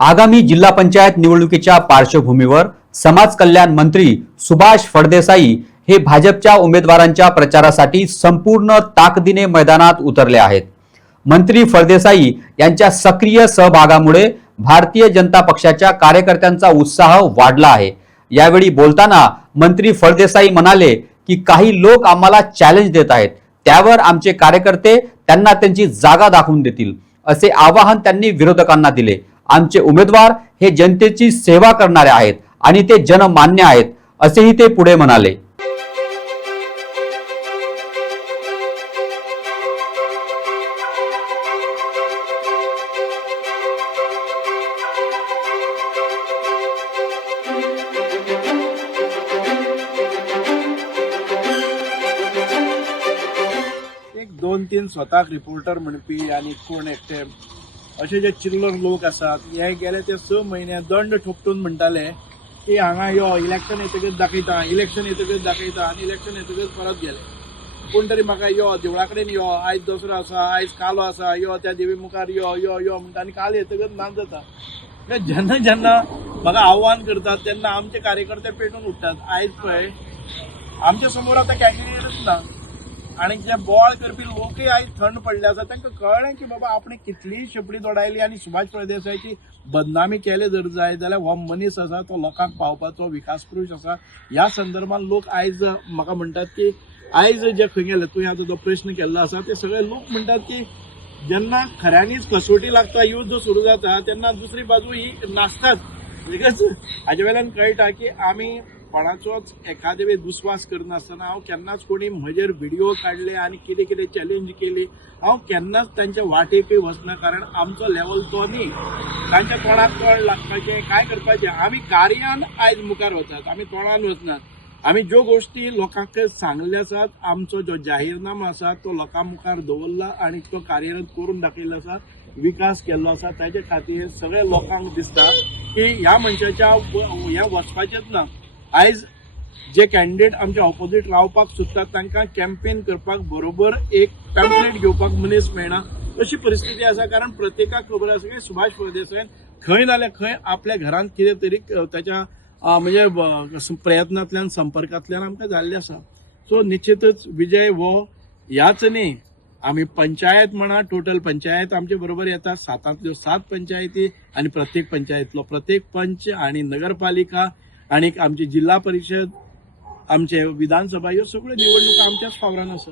आगामी जिल्हा पंचायत निवडणुकीच्या पार्श्वभूमीवर समाज कल्याण मंत्री सुभाष फळदेसाई हे भाजपच्या उमेदवारांच्या प्रचारासाठी संपूर्ण ताकदीने मैदानात उतरले आहेत। मंत्री फळदेसाई यांच्या सक्रिय सहभागामुळे भारतीय जनता पक्षाच्या कार्यकर्त्यांचा उत्साह वाढला आहे। यावेळी बोलताना मंत्री फळदेसाई म्हणाले की काही लोक आम्हाला चॅलेंज देत आहेत, त्यावर आमचे कार्यकर्ते त्यांना त्यांची जागा दाखवून देतील, असे आवाहन त्यांनी विरोधकांना दिले। आमचे उमेदवार हे जनतेची सेवा करणारे आहेत आणि ते जनमान्य आहेत, असेही ते पुढे म्हणाले। एक दोन तीन स्वतः रिपोर्टर म्हणपी आणि कोण एकटे असे जे चिल्लर लोक असतात, हे गेले ते 6 महिने दंड ठोपटून म्हणटाले की हांगा यो इलेक्शन येतकच दाखयता, इलेक्शन येतकच दाखयता आणि इलेक्शन येतकच परत गेले। कोण तरी म्हाका यो देवळा कडेन यो, आयज दसरो आसा, आयज कालो आसा, यो त्या देवी मुखार यो यो यो म्हणटा आणि काल येतकच ना जाता। जेन्ना जेन्ना म्हाका आव्हान करतात तेन्ना आमचे कार्यकर्ते पेटून उठतात। आयज पळय आमच्या समोर आता कॅन्डिडेटच ना आणि जे बोवाळ करपी लोकय आयज थंड पडले आसा, तांकां कळ्ळें की बाबा आपण कितलीय शेपडी दोडायली आणि सुभाष फळदेसाईची बदनामी केले जर जाय जाल्यार हो मनीस आसा तो लोकांक पावपाचो विकास पुरुष आसा। ह्या संदर्भात लोक आयज म्हाका म्हणटात की आयज जे खंय गेले, तुवें आतां जो प्रश्न केल्लो आसा, ते सगळे लोक म्हणटात की जेन्ना खऱ्यांनीच कसोटी लागता, युद्ध सुरू जाता, तेन्ना दुसरी बाजू ही नाचतात। बिकॉज हाजे वेल्यान कळटा की आमी कोणाचोच एखादे वेळी दुस्वास करनासतना हांव केन्नाच कोणी म्हजेर व्हिडिओ काडले आणि कितें कितें चॅलेंज केली, हांव केन्नाच तांच्या वाटेकय वचना, कारण आमचो लेवल तो न्ही। तांच्या तोंडाक तोंड लागपाचें, काय करपाचें, आमी कार्यान आयज मुखार वतात, आमी तोंडान वचनात। आमी ज्यो गोष्टी लोकांक सांगल्यो आसात, आमचो जो जाहीरनामा आसा तो लोकां मुखार दवरला आणि तो कार्यरत करून दाखयल्लो आसा, विकास केल्लो आसा। ताचे खातीर सगळ्या लोकांक दिसता की ह्या मनशाच्या ह्या वचपाचेंच ना। आयज जे कॅन्डिडेट आमच्या ऑपोजीट रावपाक सोदतात तांकां कॅम्पेन करपाक बरोबर एक पॅम्पलेट घेवपाक मनीस मेळना, अशी परिस्थिती आसा। कारण प्रत्येकाक खबर आसा की सुभाष फळदेसाईन खंय नाल्यार खंय आपल्या घरांत कितें तरी ताच्या म्हणजे प्रयत्नांतल्यान संपर्कांतल्यान आमकां जाल्लें आसा। सो निश्चितच विजय हो ह्याच न्ही, आमी पंचायत म्हणा, टोटल पंचायत आमचे बरोबर येतात, 7तल्यो 7 पंचायती आणि प्रत्येक पंचायतलो प्रत्येक पंच आणि नगरपालिका आणि आमची जिल्हा परिषद, आमचे विधानसभा, ह्यो सगळ्यो निवडणुका आमच्याच फावरान आसात।